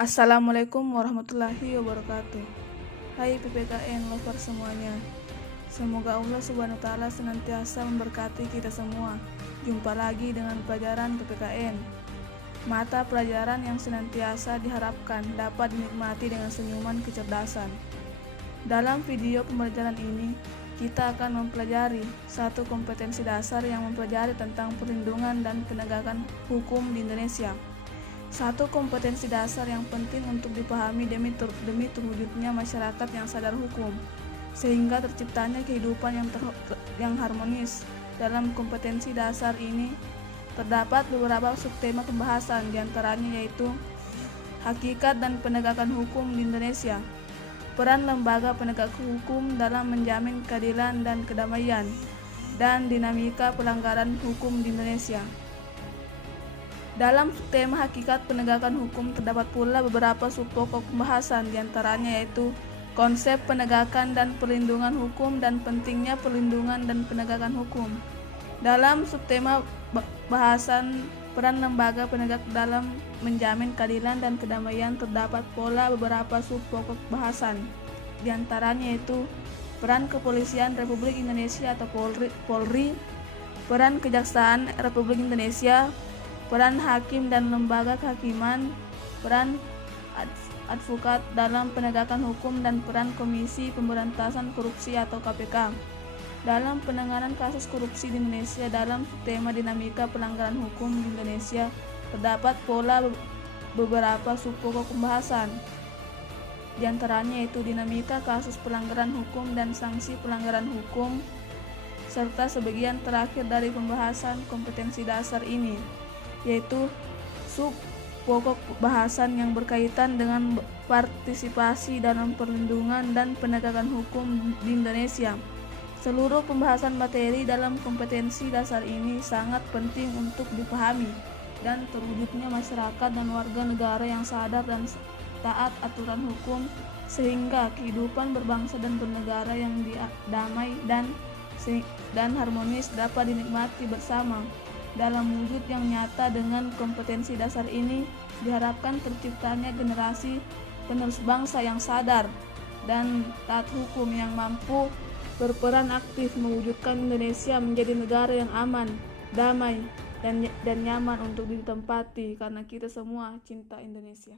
Assalamualaikum warahmatullahi wabarakatuh. Hai PPKN lover semuanya. Semoga Allah Subhanahu wa taala senantiasa memberkati kita semua. Jumpa lagi dengan pelajaran PPKN. Mata pelajaran yang senantiasa diharapkan dapat dinikmati dengan senyuman kecerdasan. Dalam video pembelajaran ini, kita akan mempelajari satu kompetensi dasar yang mempelajari tentang perlindungan dan penegakan hukum di Indonesia. Satu kompetensi dasar yang penting untuk dipahami demi terwujudnya masyarakat yang sadar hukum, sehingga terciptanya kehidupan yang harmonis. Dalam kompetensi dasar ini terdapat beberapa subtema pembahasan, diantaranya yaitu hakikat dan penegakan hukum di Indonesia, peran lembaga penegak hukum dalam menjamin keadilan dan kedamaian, dan dinamika pelanggaran hukum di Indonesia. Dalam tema hakikat penegakan hukum terdapat pula beberapa subpokok pembahasan, diantaranya yaitu konsep penegakan dan perlindungan hukum dan pentingnya perlindungan dan penegakan hukum. Dalam subtema bahasan peran lembaga penegak dalam menjamin keadilan dan kedamaian terdapat pula beberapa subpokok bahasan, diantaranya yaitu peran Kepolisian Republik Indonesia atau Polri, peran Kejaksaan Republik Indonesia, peran hakim dan lembaga kehakiman, peran advokat dalam penegakan hukum, dan peran Komisi Pemberantasan Korupsi atau KPK dalam penanganan kasus korupsi di Indonesia. Dalam tema dinamika pelanggaran hukum di Indonesia terdapat pula beberapa subpokok pembahasan, diantaranya yaitu dinamika kasus pelanggaran hukum dan sanksi pelanggaran hukum, serta sebagian terakhir dari pembahasan kompetensi dasar ini yaitu sub pokok bahasan yang berkaitan dengan partisipasi dalam perlindungan dan penegakan hukum di Indonesia. Seluruh pembahasan materi dalam kompetensi dasar ini sangat penting untuk dipahami dan terwujudnya masyarakat dan warga negara yang sadar dan taat aturan hukum, sehingga kehidupan berbangsa dan bernegara yang damai dan harmonis dapat dinikmati bersama. Dalam wujud yang nyata dengan kompetensi dasar ini diharapkan terciptanya generasi penerus bangsa yang sadar dan taat hukum yang mampu berperan aktif mewujudkan Indonesia menjadi negara yang aman, damai, dan nyaman untuk ditempati, karena kita semua cinta Indonesia.